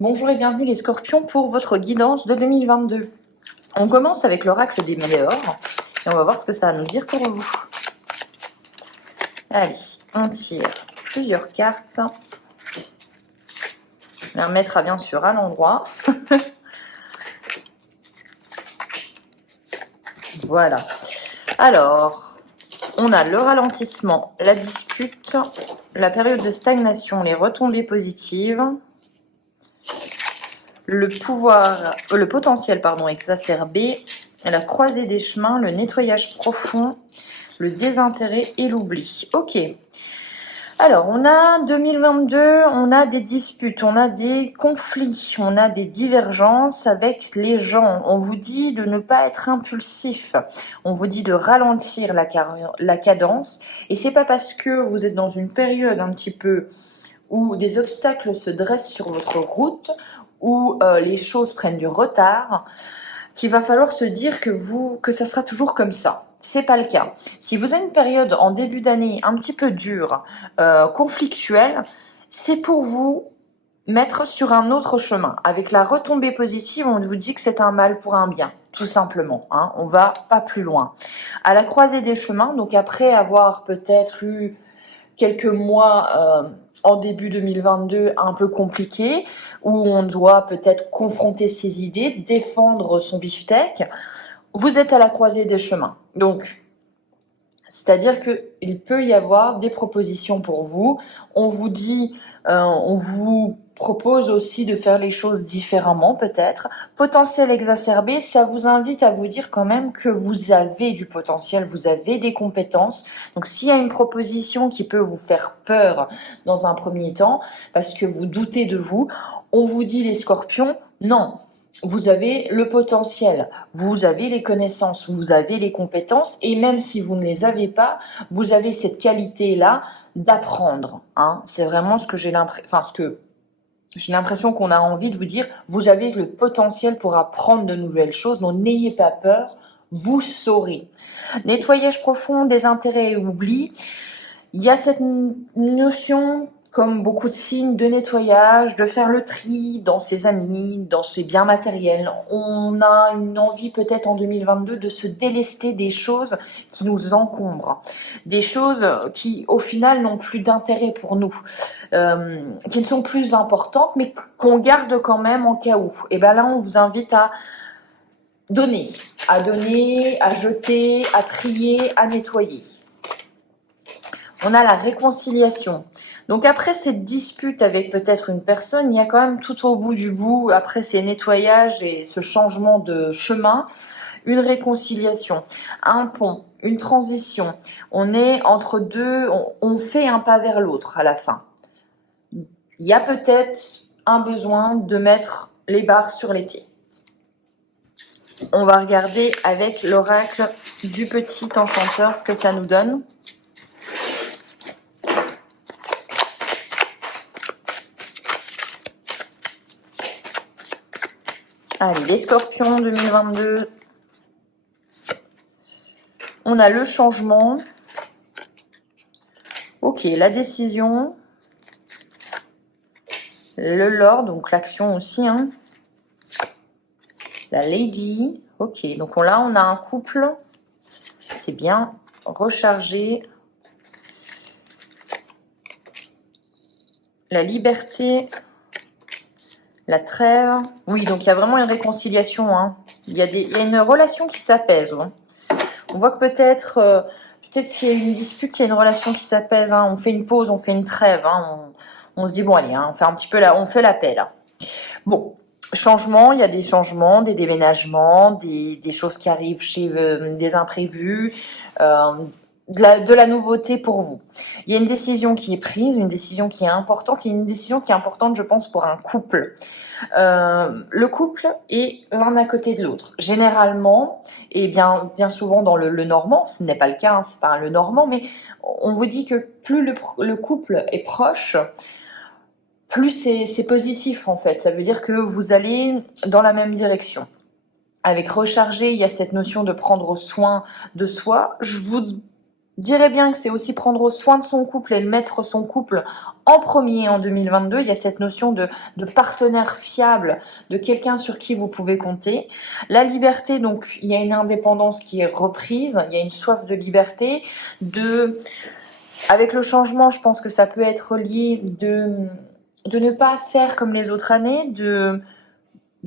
Bonjour et bienvenue les scorpions pour votre guidance de 2022. On commence avec l'oracle des météores et on va voir ce que ça va nous dire pour vous. Allez, on tire plusieurs cartes. Je vais les remettre bien sûr à l'endroit. Voilà. Alors, on a le ralentissement, la dispute, la période de stagnation, les retombées positives, le potentiel exacerbé, la croisée des chemins, le nettoyage profond, le désintérêt et l'oubli. Ok. Alors, on a 2022, on a des disputes, on a des conflits, on a des divergences avec les gens. On vous dit de ne pas être impulsif, on vous dit de ralentir la cadence. Et c'est pas parce que vous êtes dans une période un petit peu où des obstacles se dressent sur votre route, où les choses prennent du retard, qu'il va falloir se dire que ça sera toujours comme ça. C'est pas le cas. Si vous avez une période en début d'année un petit peu dure, conflictuelle, c'est pour vous mettre sur un autre chemin. Avec la retombée positive, on vous dit que c'est un mal pour un bien, tout simplement. On va pas plus loin. À la croisée des chemins, donc après avoir peut-être eu quelques mois en début 2022 un peu compliqués, où on doit peut-être confronter ses idées, défendre son beefsteak, vous êtes à la croisée des chemins. Donc, c'est-à-dire qu'il peut y avoir des propositions pour vous. On vous dit, on vous propose aussi de faire les choses différemment peut-être. Potentiel exacerbé, ça vous invite à vous dire quand même que vous avez du potentiel, vous avez des compétences. Donc s'il y a une proposition qui peut vous faire peur dans un premier temps, parce que vous doutez de vous, on vous dit les scorpions, non. Vous avez le potentiel, vous avez les connaissances, vous avez les compétences, et même si vous ne les avez pas, vous avez cette qualité-là d'apprendre. C'est vraiment ce que j'ai l'impression qu'on a envie de vous dire. Vous avez le potentiel pour apprendre de nouvelles choses, donc n'ayez pas peur, vous saurez. Nettoyage profond, désintérêt et oubli. Il y a cette notion, comme beaucoup de signes, de nettoyage, de faire le tri dans ses amis, dans ses biens matériels. On a une envie peut-être en 2022 de se délester des choses qui nous encombrent, des choses qui au final n'ont plus d'intérêt pour nous, qui ne sont plus importantes mais qu'on garde quand même en cas où. Et bien là on vous invite à donner, à jeter, à trier, à nettoyer. On a la réconciliation. Donc après cette dispute avec peut-être une personne, il y a quand même tout au bout du bout, après ces nettoyages et ce changement de chemin, une réconciliation, un pont, une transition. On est entre deux, on fait un pas vers l'autre à la fin. Il y a peut-être un besoin de mettre les barres sur les pieds. On va regarder avec l'oracle du petit enchanteur ce que ça nous donne. Allez, les scorpions 2022. On a le changement. Ok, la décision. Le lord, donc l'action aussi. La lady. Ok, donc là, on a un couple. C'est bien rechargé. La liberté. La trêve. Oui, donc il y a vraiment une réconciliation. Il y a une relation qui s'apaise. On voit que peut-être qu'il y a une dispute, il y a une relation qui s'apaise. On fait une pause, on fait une trêve. On se dit, bon, allez, on fait un petit peu on fait la paix, là. Bon, changement, il y a des changements, des déménagements, des choses qui arrivent chez des imprévus. De la nouveauté pour vous. Il y a une décision qui est prise, une décision qui est importante, et une décision qui est importante, je pense, pour un couple. Le couple est l'un à côté de l'autre. Généralement, et bien souvent dans le normand, ce n'est pas le cas, c'est pas le normand, mais on vous dit que plus le couple est proche, plus c'est positif en fait. Ça veut dire que vous allez dans la même direction. Avec recharger, il y a cette notion de prendre soin de soi. Je vous dirais bien que c'est aussi prendre soin de son couple et le mettre son couple en premier en 2022. Il y a cette notion de partenaire fiable, de quelqu'un sur qui vous pouvez compter. La liberté, donc il y a une indépendance qui est reprise, il y a une soif de liberté, avec le changement, je pense que ça peut être lié de ne pas faire comme les autres années, de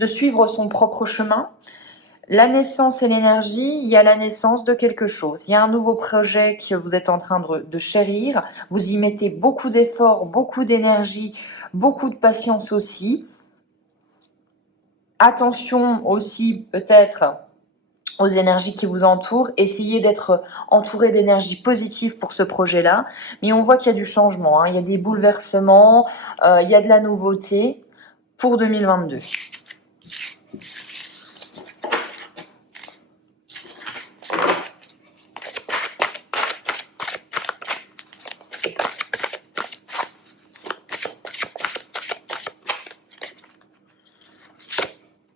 suivre son propre chemin. La naissance et l'énergie, il y a la naissance de quelque chose. Il y a un nouveau projet que vous êtes en train de chérir. Vous y mettez beaucoup d'efforts, beaucoup d'énergie, beaucoup de patience aussi. Attention aussi peut-être aux énergies qui vous entourent. Essayez d'être entouré d'énergie positive pour ce projet-là. Mais on voit qu'il y a du changement, hein. Il y a des bouleversements, il y a de la nouveauté pour 2022.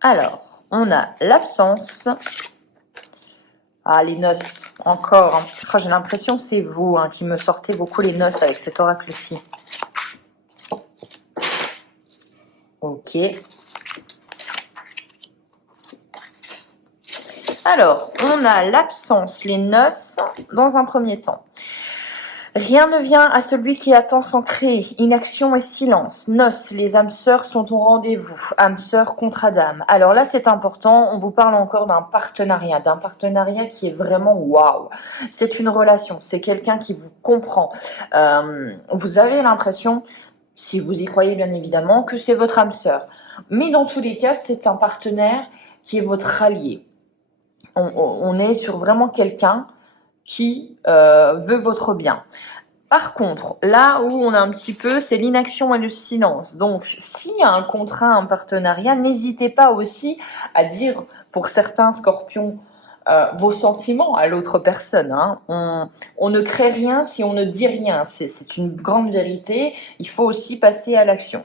Alors, on a l'absence. Ah, les noces, encore. Hein. Oh, j'ai l'impression que c'est vous qui me sortez beaucoup les noces avec cet oracle-ci. Ok. Alors, on a l'absence, les noces, dans un premier temps. Rien ne vient à celui qui attend sans créer. Inaction et silence. Noces, les âmes sœurs sont au rendez-vous. Âmes sœurs contre Adam. Alors là, c'est important. On vous parle encore d'un partenariat qui est vraiment waouh. C'est une relation. C'est quelqu'un qui vous comprend. Vous avez l'impression, si vous y croyez bien évidemment, que c'est votre âme sœur. Mais dans tous les cas, c'est un partenaire qui est votre allié. On est sur vraiment quelqu'un qui veut votre bien. Par contre, là où on a un petit peu, c'est l'inaction et le silence. Donc, s'il y a un contrat, un partenariat, n'hésitez pas aussi à dire, pour certains scorpions, vos sentiments à l'autre personne. Hein. On ne crée rien si on ne dit rien. C'est une grande vérité. Il faut aussi passer à l'action.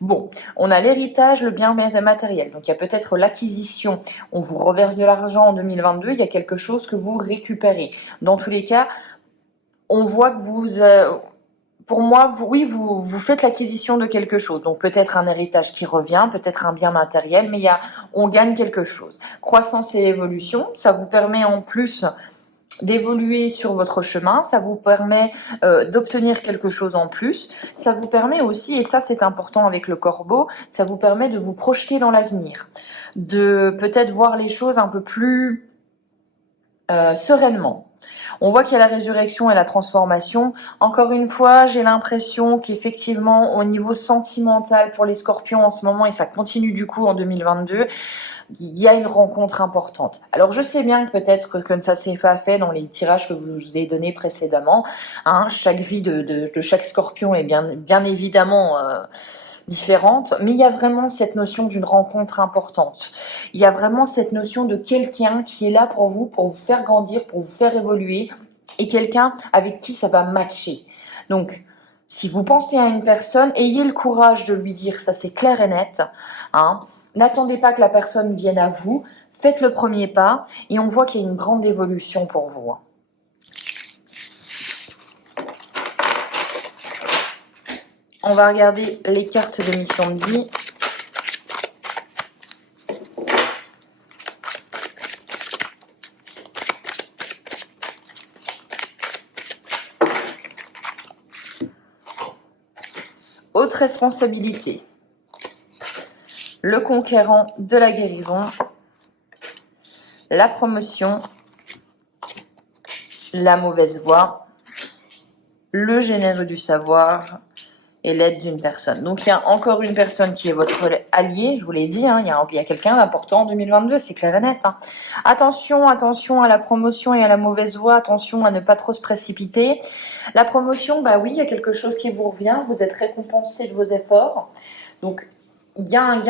Bon, on a l'héritage, le bien matériel. Donc, il y a peut-être l'acquisition. On vous reverse de l'argent en 2022. Il y a quelque chose que vous récupérez. Dans tous les cas, on voit que vous, pour moi, vous faites l'acquisition de quelque chose. Donc peut-être un héritage qui revient, peut-être un bien matériel, mais on gagne quelque chose. Croissance et évolution, ça vous permet en plus d'évoluer sur votre chemin, ça vous permet d'obtenir quelque chose en plus, ça vous permet aussi, et ça c'est important avec le corbeau, ça vous permet de vous projeter dans l'avenir, de peut-être voir les choses un peu plus sereinement. On voit qu'il y a la résurrection et la transformation. Encore une fois, j'ai l'impression qu'effectivement, au niveau sentimental pour les scorpions en ce moment, et ça continue du coup en 2022, il y a une rencontre importante. Alors je sais bien que peut-être que ça s'est pas fait dans les tirages que je vous ai donnés précédemment. Hein, chaque vie de chaque scorpion est bien évidemment différente, mais il y a vraiment cette notion d'une rencontre importante. Il y a vraiment cette notion de quelqu'un qui est là pour vous faire grandir, pour vous faire évoluer, et quelqu'un avec qui ça va matcher. Donc, si vous pensez à une personne, ayez le courage de lui dire, ça c'est clair et net. Hein. N'attendez pas que la personne vienne à vous, faites le premier pas, et on voit qu'il y a une grande évolution pour vous. On va regarder les cartes de mission de vie. Haute responsabilité. Le conquérant de la guérison. La promotion. La mauvaise voie. Le généreux du savoir. Et l'aide d'une personne. Donc il y a encore une personne qui est votre allié, je vous l'ai dit, hein, il y a quelqu'un d'important en 2022, c'est clair et net. Hein. Attention à la promotion et à la mauvaise voie, attention à ne pas trop se précipiter. La promotion, bah oui, il y a quelque chose qui vous revient, vous êtes récompensé de vos efforts. Donc il y a un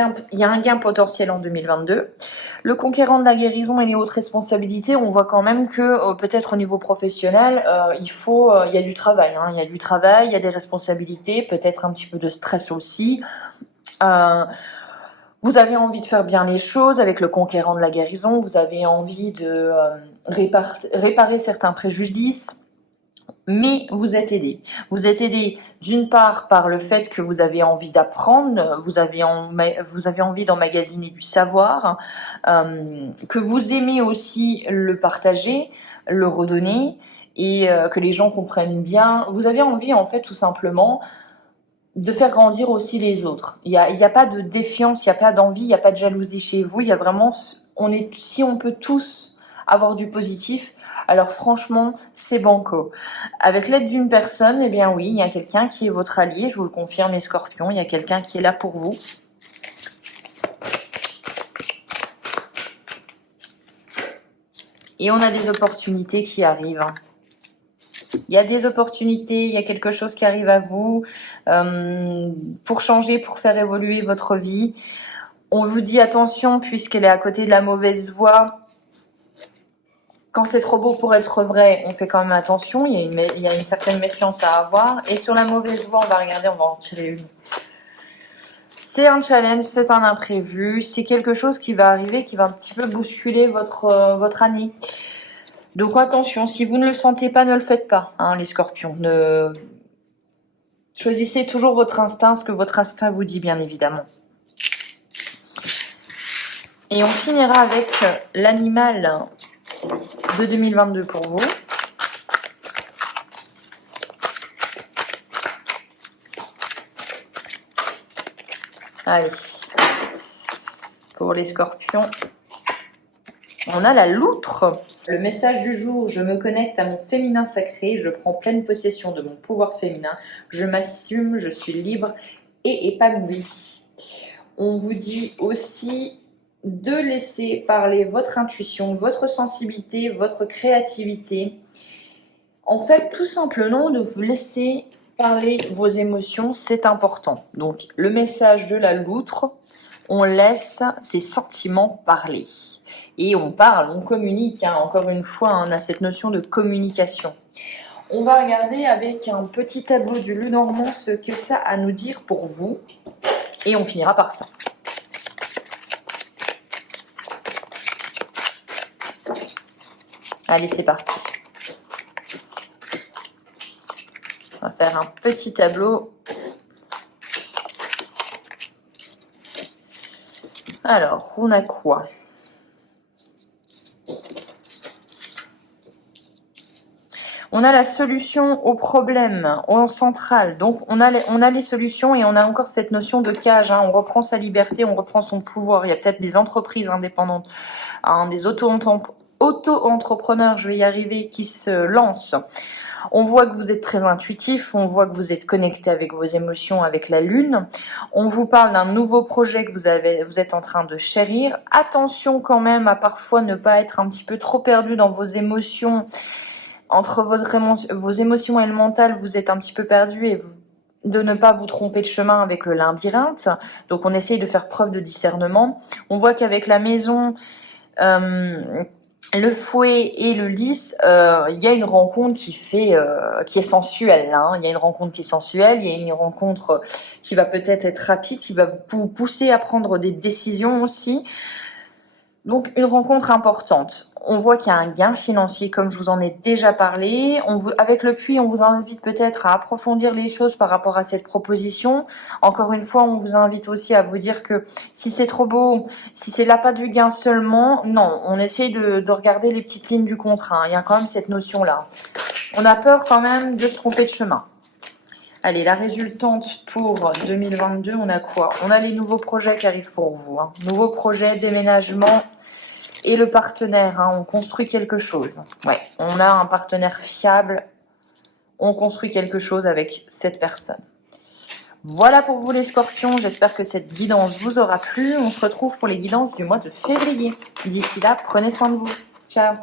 gain potentiel en 2022. Le conquérant de la guérison et les hautes responsabilités, on voit quand même que peut-être au niveau professionnel, il y a du travail. Hein, il y a du travail, il y a des responsabilités, peut-être un petit peu de stress aussi. Vous avez envie de faire bien les choses avec le conquérant de la guérison. Vous avez envie de réparer certains préjudices. mais vous êtes aidé. Vous êtes aidé d'une part par le fait que vous avez envie d'apprendre, vous avez envie d'emmagasiner du savoir, que vous aimez aussi le partager, le redonner, et que les gens comprennent bien. Vous avez envie, en fait, tout simplement, de faire grandir aussi les autres. Il y a pas de défiance, il n'y a pas d'envie, il n'y a pas de jalousie chez vous. Il y a vraiment, si on peut tous avoir du positif, alors franchement, c'est banco. Avec l'aide d'une personne, eh bien oui, il y a quelqu'un qui est votre allié, je vous le confirme les scorpions, il y a quelqu'un qui est là pour vous. Et on a des opportunités qui arrivent. Il y a des opportunités, il y a quelque chose qui arrive à vous pour changer, pour faire évoluer votre vie. On vous dit attention, puisqu'elle est à côté de la mauvaise voie. Quand c'est trop beau pour être vrai, on fait quand même attention. Il y a une certaine méfiance à avoir. Et sur la mauvaise voie, on va regarder, on va en tirer une. C'est un challenge, c'est un imprévu. C'est quelque chose qui va arriver, qui va un petit peu bousculer votre année. Donc attention, si vous ne le sentez pas, ne le faites pas, hein, les scorpions. Choisissez toujours votre instinct, ce que votre instinct vous dit, bien évidemment. Et on finira avec l'animal de 2022 pour vous. Allez, pour les scorpions, on a la loutre. Le message du jour: je me connecte à mon féminin sacré, je prends pleine possession de mon pouvoir féminin, je m'assume, je suis libre et épanouie. On vous dit aussi de laisser parler votre intuition, votre sensibilité, votre créativité. En fait, tout simplement, de vous laisser parler vos émotions, c'est important. Donc, le message de la loutre, on laisse ses sentiments parler. Et on parle, on communique, hein. Encore une fois, on a cette notion de communication. On va regarder avec un petit tableau du Lenormand ce que ça a à nous dire pour vous. Et on finira par ça. Allez, c'est parti. On va faire un petit tableau. Alors, on a quoi ? On a la solution au problème en centrale. Donc, on a les solutions et on a encore cette notion de cage. Hein. On reprend sa liberté, on reprend son pouvoir. Il y a peut-être des entreprises indépendantes, hein, des auto-entrepreneurs, je vais y arriver, qui se lancent. On voit que vous êtes très intuitif, on voit que vous êtes connecté avec vos émotions, avec la lune. On vous parle d'un nouveau projet que vous êtes en train de chérir. Attention quand même à parfois ne pas être un petit peu trop perdu dans vos émotions. Entre vos émotions et le mental, vous êtes un petit peu perdu et de ne pas vous tromper de chemin avec le labyrinthe. Donc on essaye de faire preuve de discernement. On voit qu'avec la maison, le fouet et le lys, il y a une rencontre qui est sensuelle. Hein. Il y a une rencontre qui est sensuelle, il y a une rencontre qui va peut-être être rapide, qui va vous pousser à prendre des décisions aussi. Donc une rencontre importante. On voit qu'il y a un gain financier, comme je vous en ai déjà parlé. Avec le puits, on vous invite peut-être à approfondir les choses par rapport à cette proposition. Encore une fois, on vous invite aussi à vous dire que si c'est trop beau, si c'est l'appât du gain seulement, non, on essaie de regarder les petites lignes du contrat. Hein. Il y a quand même cette notion-là. On a peur quand même de se tromper de chemin. Allez, la résultante pour 2022, on a quoi? On a les nouveaux projets qui arrivent pour vous. Hein. Nouveaux projets, déménagement et le partenaire. Hein. On construit quelque chose. Ouais, on a un partenaire fiable. On construit quelque chose avec cette personne. Voilà pour vous les scorpions. J'espère que cette guidance vous aura plu. On se retrouve pour les guidances du mois de février. D'ici là, prenez soin de vous. Ciao.